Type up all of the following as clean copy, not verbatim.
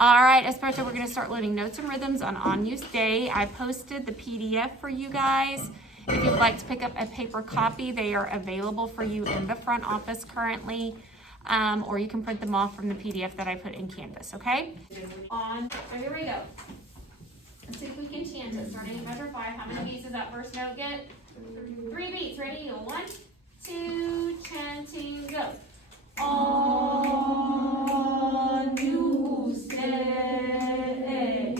All right, Esperto, we're gonna start learning notes and rhythms on Use Day. I posted the PDF for you guys. If you'd like to pick up a paper copy, they are available for you in the front office currently, or you can print them off from the PDF that I put in Canvas, okay? So here we go. Let's see if we can chant it. Starting at measure 5, how many beats does that first note get? 3 beats. Ready? Go 1, 2, chanting, go. On Use Day,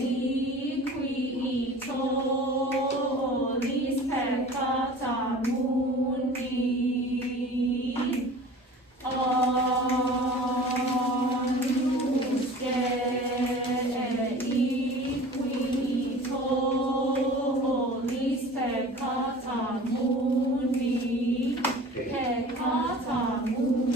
qui tollis peccata mundi. On Use Day, qui tollis peccata mundi. Peccata mundi.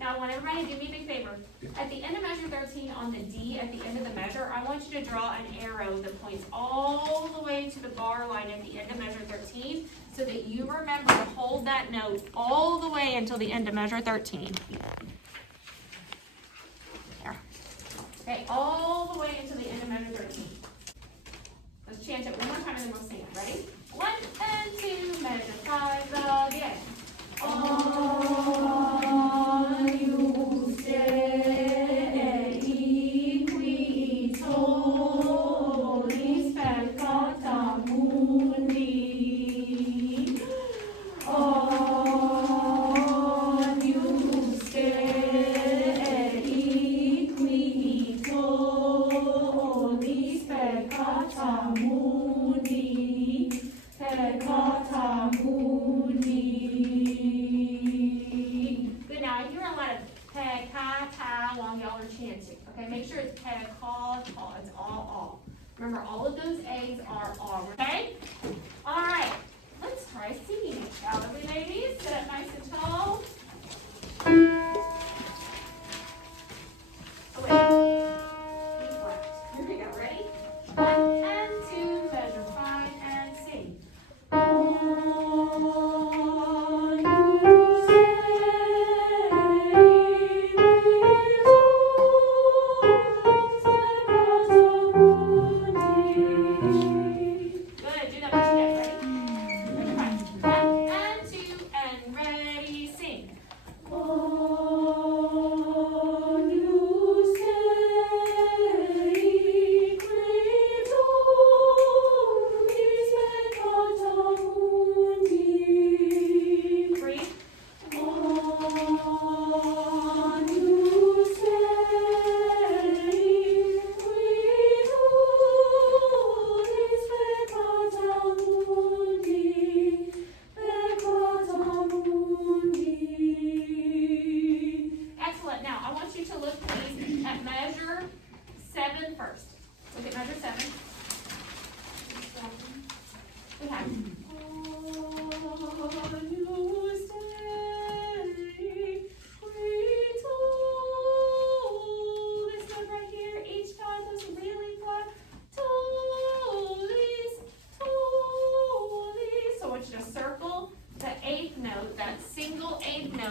Now I want everybody to do me a big favor. At the end of measure 13 on the D, at the end of the measure, I want you to draw an arrow that points all the way to the bar line at the end of measure 13 so that you remember to hold that note all the way until the end of measure 13. There. Okay, all the way until the end of measure 13. Let's chant it one more time and then we'll sing it. Ready? 1 and 2, measure 5 again. On Use Day, qui tollis peccata mundi. On Use Day, qui tollis peccata mundi. Peccata mundi. Good, now I hear a lot of peccata while y'all are chanting. Okay, make sure it's peccata, it's all. Remember, all of those A's are all, okay? All right, let's try singing it, shall we, ladies? Sit up nice and tall. Oh, wait. Keep left. Here we go, ready? 1 and 2, measure 5 and sing.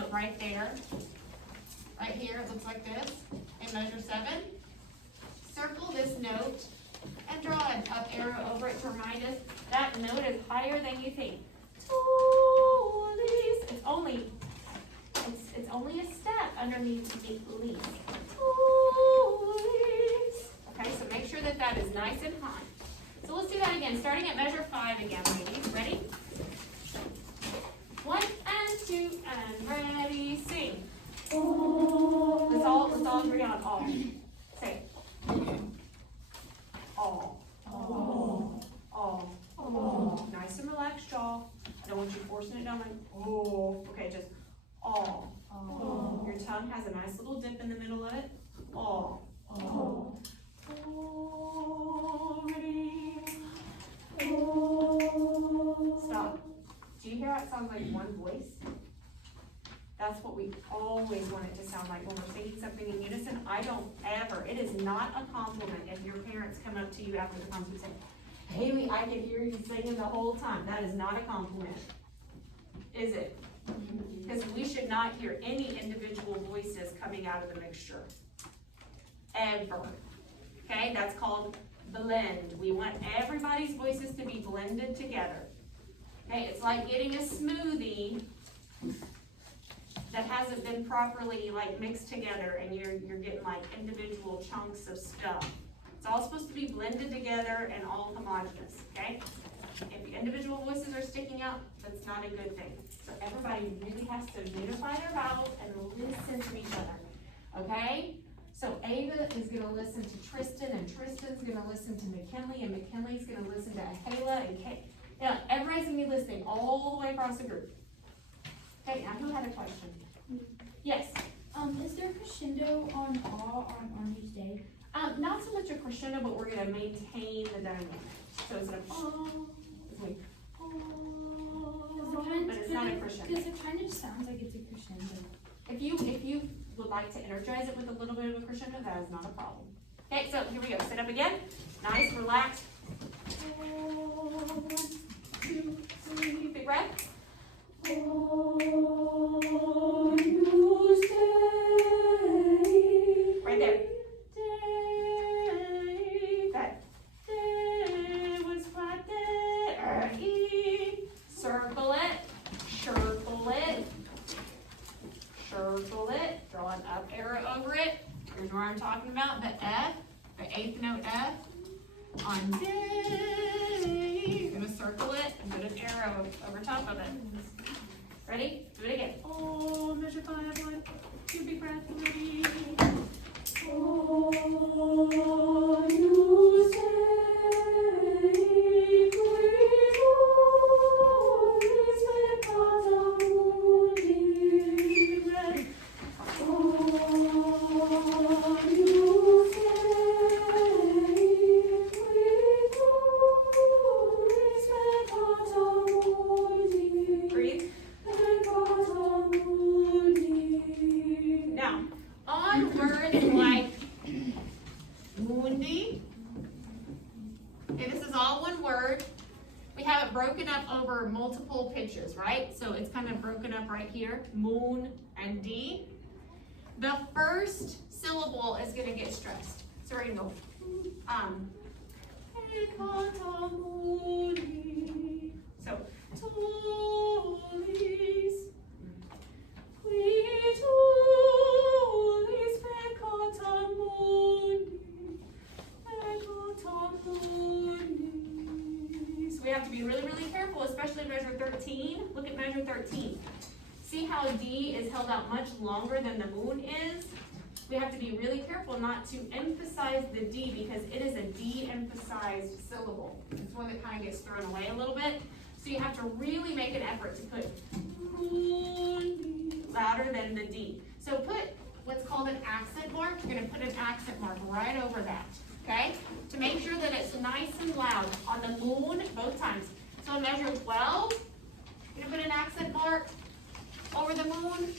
Right there, right here, it looks like this, in measure 7. Circle this note and draw an up arrow over it to remind us that note is higher than you think. Tollis. It's only a step underneath the leaf. Tollis. Okay, so make sure that that is nice and high. So let's do that again, starting at measure 5 again, ladies. Ready? 1 and 2 and ready, sing. Let's all agree on all. Say it. All. Nice and relaxed, y'all. I don't want you forcing it down like, oh. Okay, just all. Your tongue has a nice little dip in the middle of it. All. Ready. Stop. Do you hear how it sounds like one voice? That's what we always want it to sound like when we're singing something in unison. I don't ever, it is not a compliment if your parents come up to you after the concert and say, Haley, I can hear you singing the whole time. That is not a compliment, is it? Because we should not hear any individual voices coming out of the mixture. Ever. Okay, that's called blend. We want everybody's voices to be blended together. Okay, it's like getting a smoothie that hasn't been properly like mixed together and you're getting like individual chunks of stuff. It's all supposed to be blended together and all homogeneous, okay? If the individual voices are sticking out, that's not a good thing. So everybody really has to unify their vowels and listen to each other, okay? So Ava is gonna listen to Tristan, and Tristan's gonna listen to McKinley, and McKinley's gonna listen to Ayla and Kate. Now, everybody's gonna be listening all the way across the group. Okay, now who had a question? Yes? Is there a crescendo on on each day? Not so much a crescendo, but we're gonna maintain the dynamic. So it's gonna it's like but it's not a crescendo. Because it kind of sounds like it's a crescendo. If you would like to energize it with a little bit of a crescendo, that is not a problem. Okay, so here we go. Sit up again. Nice, relaxed. 1, 2, 3, big breath. Right there. Circle it, circle it, circle it, draw an up arrow over it. Here's where I'm talking about, the F, the 8th note F, on day. You're gonna circle it and put an arrow over top of it. Ready? Do it again. Oh, measure 5, 1, 2, big breath, ready. Oh, you say. Broken up over multiple pitches, right? So it's kind of broken up right here, moon and D. The first syllable is going to get stressed. So we're going to go, so, tolis, quitolis, pecatamundi, pecatamundi. So we have to be really, really careful, especially measure 13. Look at measure 13. See how D is held out much longer than the moon is? We have to be really careful not to emphasize the D because it is a de-emphasized syllable. It's one that kind of gets thrown away a little bit. So you have to really make an effort to put louder than the D. So put what's called an accent mark. You're going to put an accent mark right over that. Okay? To make sure that it's nice and loud on the moon both times. So in measure 12, you're going to put an accent mark over the moon.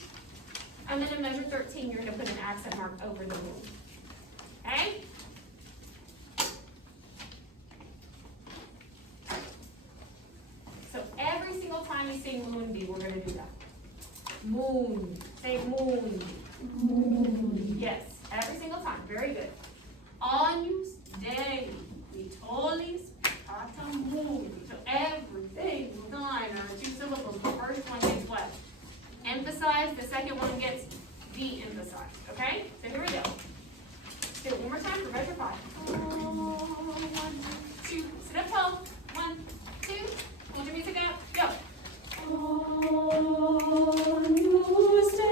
And then in measure 13, you're going to put an accent mark over the moon. Okay? So every single time you say moon B, we're going to do that. Moon. Say moon. Moon. Yes, every single time. Very good. Agnus Dei, vitolis, pecatamundi. So every single time there are 2 syllables. The first one gets what? Emphasized. The second one gets de-emphasized. Okay? So here we go. Do it one more time for measure 5. 1, 2. Sit up tall. 1, 2. Hold your music out. Go. Agnus Dei,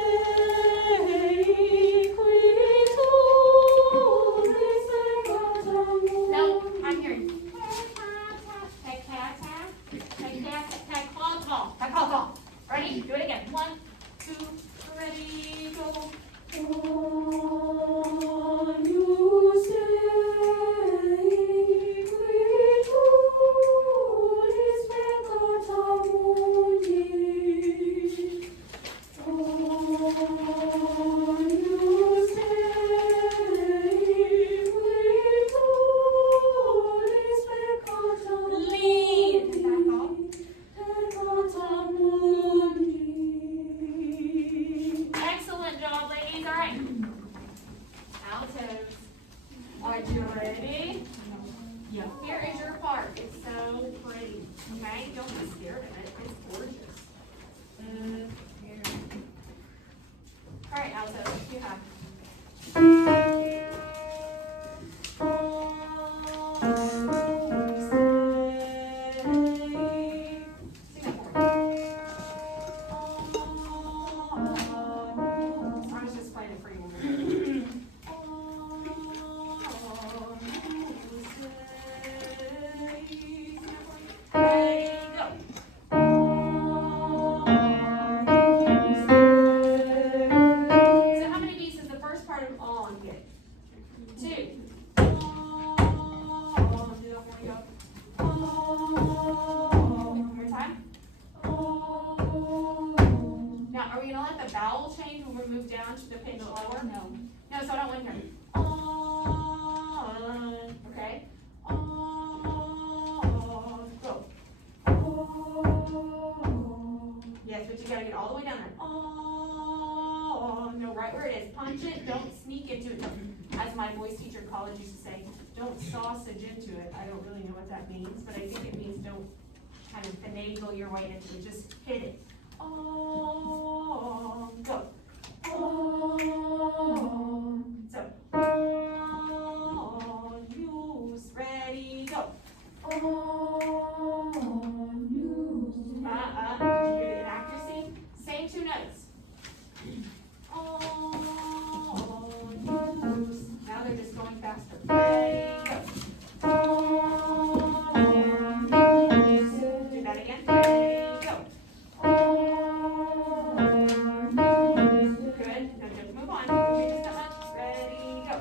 quitolis, pecatamundi. No, I'm hearing. Ready? Do it again. 1, 2, ready, go. Agnus Dei, quitolis, pecatamundi. right, you're ready. Here is your part. It's so pretty. Okay, don't be scared of it. It's gorgeous. All right, Alzo, what do you have? Sing that for me. I was just playing it for you. Ready, go. So how many beats does the first part of on get? 2. Do that one, go. One more time. Now, are we gonna let the vowel change when we move down to the pitch lower? No. No, so I don't win here. Okay. Go. Yes, but you gotta get all the way down there. No, right where it is. Punch it. Don't sneak into it. As my voice teacher in college used to say, don't sausage into it. I don't really know what that means, but I think it means don't kind of finagle your way into it. Just hit it. Go. So, use, ready, go. Did you hear the inaccuracy? Same 2 notes. Use. Now they're just going faster. Ready, go. Do that again. Ready, go. Good. Now just move on. Move just that much. Ready, go.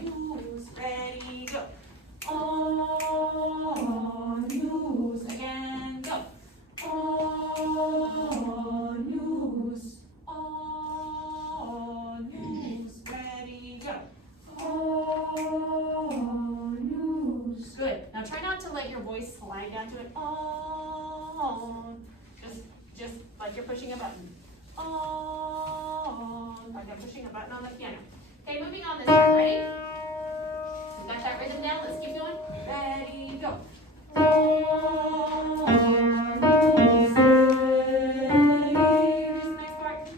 Use. Ready, go. Use. Again, go. Use. Use. Ready, go. Good. Now try not to let your voice slide down to it. Just like you're pushing a button. Like I'm pushing a button on the piano. Okay, moving on this time. Ready? We got that rhythm down. Let's keep going. Ready, go. Here's the next part.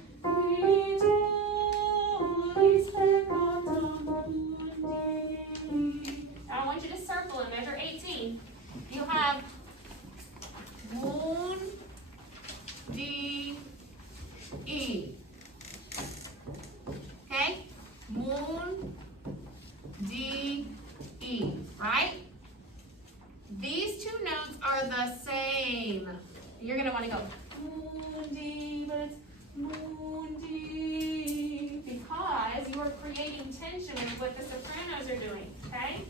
Now I want you to circle and measure 18. You have moon, D, E. Okay? Moon, D, E. Right? These 2 notes are the same. You're going to want to go moon, D, but it's moon, D, because you are creating tension with what the sopranos are doing. Okay?